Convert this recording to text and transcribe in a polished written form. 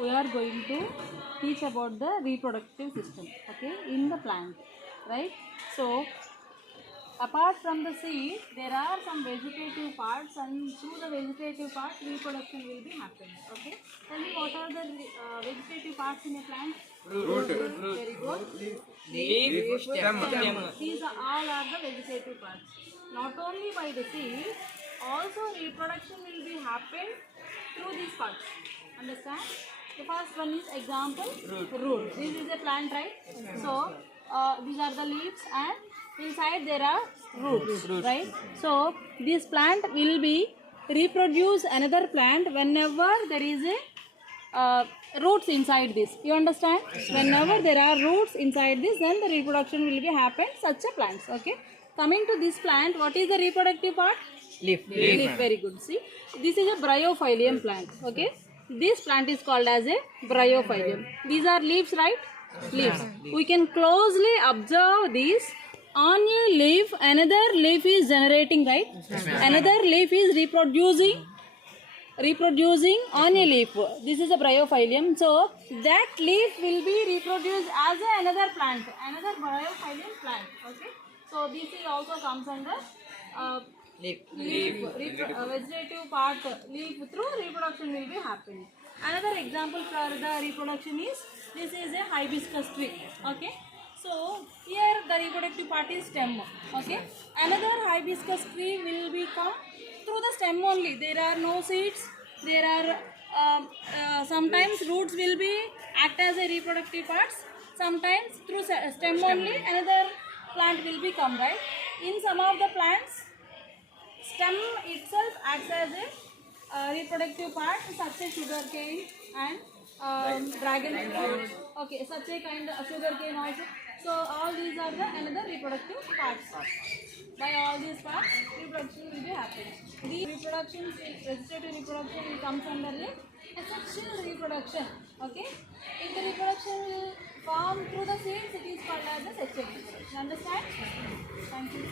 we are going to teach about the reproductive system, okay, in the plant, right? So apart from the seed, there are some vegetative parts, and through the vegetative part, reproduction will be happening. Okay. Tell me, what are the vegetative parts in a plant? Root. Very good. Leaf, stem. These are all are the vegetative parts. Not only by the seed, also reproduction will be happen through these parts. Understand? The first one is example root. This is a plant, right? So these are the leaves, and inside there are roots, right? So this plant will be reproduce another plant whenever there is a roots inside this. You understand? Whenever there are roots inside this, then the reproduction will be happen such a plants. Okay. Coming to this plant, what is the reproductive part? Leaf. Leaf. Very good. See, this is a bryophyllum plant. Okay. This plant is called as a bryophyllum. These are leaves, right? Leaves. We can closely observe this. On a leaf, another leaf is generating, right? Another leaf is reproducing on a leaf. This is a bryophyllum. So that leaf will be reproduced as another plant, another bryophyllum plant. Okay. So this is also comes under vegetative part. Leaf through reproduction will be happening. Another example for the reproduction is, this is a hibiscus tree. Okay. So here the reproductive part is stem. Okay. Another hibiscus tree will become through the stem only. There are no seeds. There are sometimes roots will be act as a reproductive parts. Sometimes through stem only another plant will become, right? In some of the plants, stem itself acts as a reproductive part, such as sugar cane and dragon fruit. Okay, such a kind of sugar cane also. So all these are the another reproductive parts. By all these parts, reproduction will be happening. The reproduction, vegetative reproduction comes under the asexual reproduction. Okay, if the reproduction will form through the seeds, it is called as a sexual reproduction. Understand? Thank you.